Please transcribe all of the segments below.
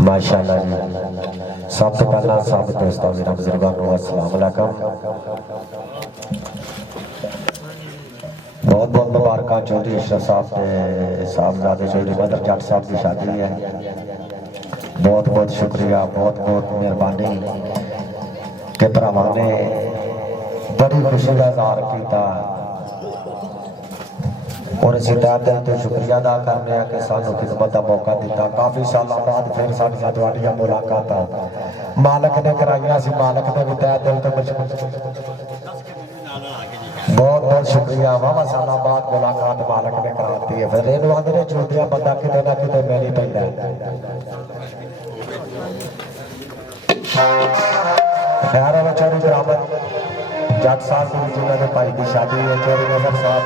माशाअल्लाह जी। सब तो पहला सब दोस्तों मेरा बुजुर्गों को अस्सलाम वालेकुम। बहुत बहुत मुबारक चौधरी अशरफ साहब साहबजादे चौधरी बदर जट साहब की शादी है। बहुत बहुत शुक्रिया, बहुत बहुत मेहरबानी के भरावां ने बड़ी खुशी का इजहार किया और असीं तहे दिल तो शुक्रिया अदा करने कि सानू खिदमत का मौका दिता। काफ़ी सालों बाद फिर साडियां तुहाडियां मुलाकातां मालक ने कराइयां सी। मालक ने भी तहे दिल तो बहुत बहुत शुक्रिया। वावा साल बाद मुलाकात मालक ने कराती है। फिर इन आदि ने चूतिया बंदा किते ना किते मिल ही पैंदा। खैर है चौधरी बराबर जट साहब की जिन्होंने भाई की शादी है, चौधरी नजर साहब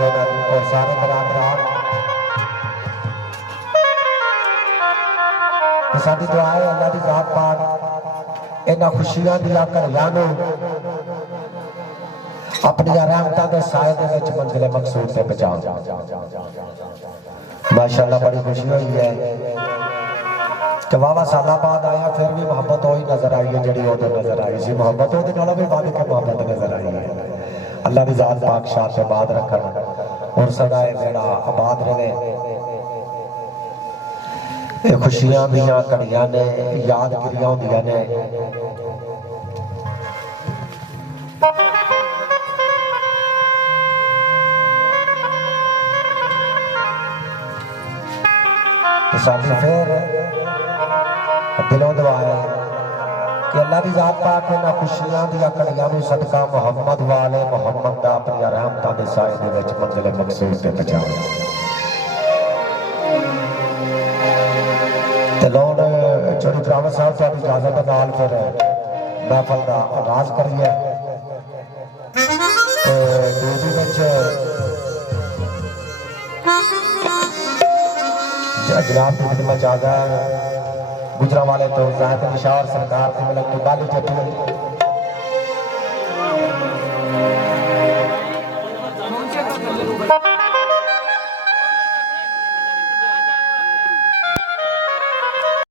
और सारे बराबरान साडी दुआ है अल्लाह की जात पाक इन्हां खुशियां दियां घरियां नूं अपनी रहमतां दे साए दे विच मंजिल मकसूद ते पहुंचा। माशाअल्लाह बड़ी खुशी हुई है कि वावा साल बाद आया फिर भी मोहब्बत वही नजर आई है जी उदों नजर आई सी। मोहब्बत वो भी वध के मोहब्बत नजर आई है। अल्लाह की जात पाक शाह से बाद रखन और सदा बेड़ा आबाद रहे। ये खुशियां दियां घड़ियां ने, यादगिरियां होंदियां ने। साडी फिर दिलों दुआ है कि अल्लाह की जात पाक इन्हां खुशियां दियां घड़ियां नूं सदका मुहम्मद वाले मुहम्मद दा अपनी रहमतां दे साए दे विच मंजिल मकसूद ते पहुंचावे। ते लोग चौधरी बराबर साहब तुहाडी इजाजत दे नाल फिर महफल दा आगाज करिए। डूडी विच जनाब की खिदमत चाहता गुजरावाले तो जाहिर निशार सरकार की मिलक तो गाली